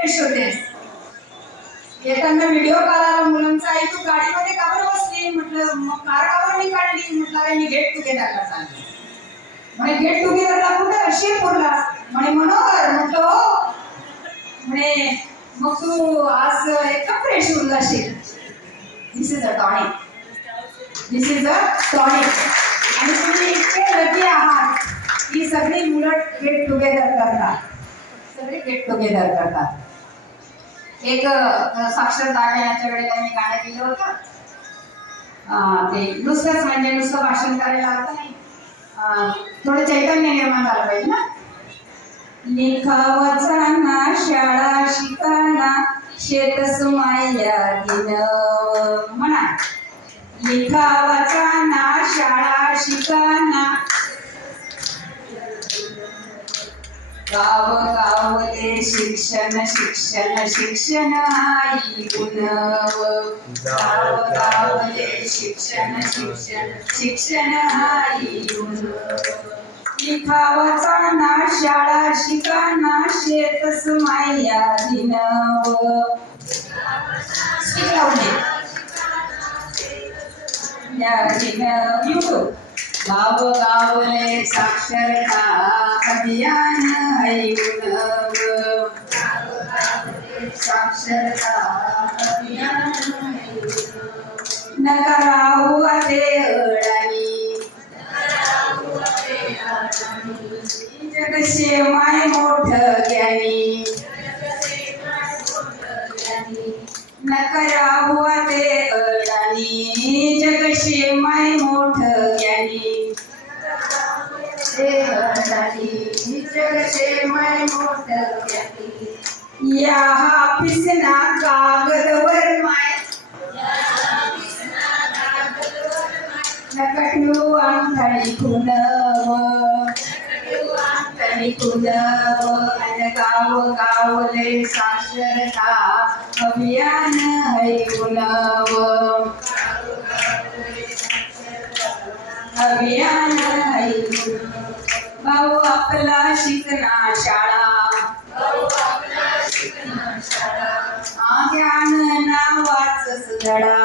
Fresh होतेस येताना video call आला मुलांचा आई तू गाडीमध्ये का बरं बसली? म्हटलं मग कार का बरं मी काढली. म्हटलं अरे मी गेट टुगेदरला चालली. म्हणे गेट टुगेदरला कुठं? शिरपूरला. म्हणे मनोहर. म्हटलं हो. म्हणे मग तू आज एकदम फ्रेश होऊन जाशील? This is a tonic this is a tonic आणि तुम्ही इतके लकी आहात की सगळी मुलं गेट टुगेदर करतात. सगळे गेट टुगेदर करतात. एक साक्षर दाखवण्याच्या अभियानाच्या वेळेला मी गाणं केलं होतं. ते नुसतंच म्हणजे नुसतं भाषण करायला होतं नाही थोडं चैतन्य निर्माण झालं पाहिजे ना. लिखावाचाना शाळा शिकाना शेत सुमाया दिन म्हणा. लिखा लिखावाचाना शाळा शिकाना गाव गावले शिक्षण शिक्षण शिक्षण आई गुणव गाव गावले शिक्षण शिक्षण शिक्षण आई गुणव लिखावाचा ना शाळा शिकाना शेतस माया दिनव. शिकवणे या दिन युट्यूब गाव गावले साक्षरता अभियान ऐकून साक्षरता अभियान नकराऊ ते अडाणी जगशे माय मोठ ज्ञानी। नकरा हुआ ते अडाणी जगशे माय मोठ ज्ञानी. जगशे माय मोठ ज्ञानी. या कागद कागदवर माय. नकटू अंधळी खुनव अंधळी खुनव अन गाव गावले साक्षरता अभियान ऐकुनव अभियान है भाऊ आपला शिकना शाळा। ज्ञान नावाच धडा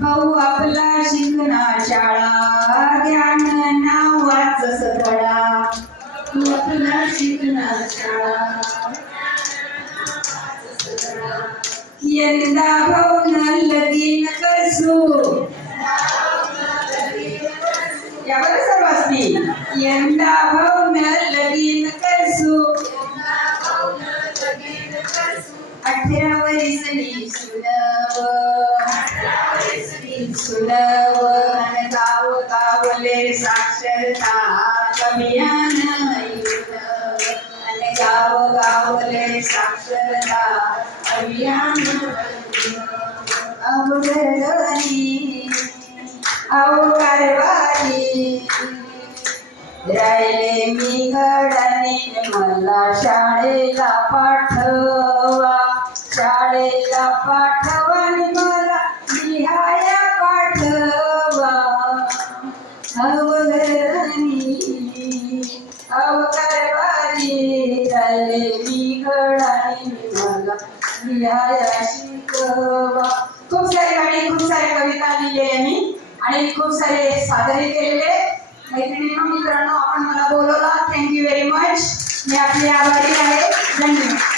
भाऊ आपला शिकना शाळा। ज्ञान नावाच धडा यंदा भाऊ लगीन कसू यावर सर्वांनी यंदा भाऊ लगीन कसू अठरा वरिसनी सुनव। सुनव गाव गावले साक्षरता अभियान। गाव गावले साक्षरता अभियान अवघडणी अवकारवारी राहिले मी घडणी मला शाळेला पाठवा. शाळेला पाठवा मला लिहाया पाठवा. अवघरानी अवकार लिहाया शिकवा खूप सारे गाणी खूप साऱ्या कविता लिहिलेल्या मी. आणि खूप सारे सादरी केलेले मैत्रिणींना मित्रांनो आपण मला बोलवला. थँक्यू व्हेरी मच मी आपली आभारी आहे. धन्यवाद.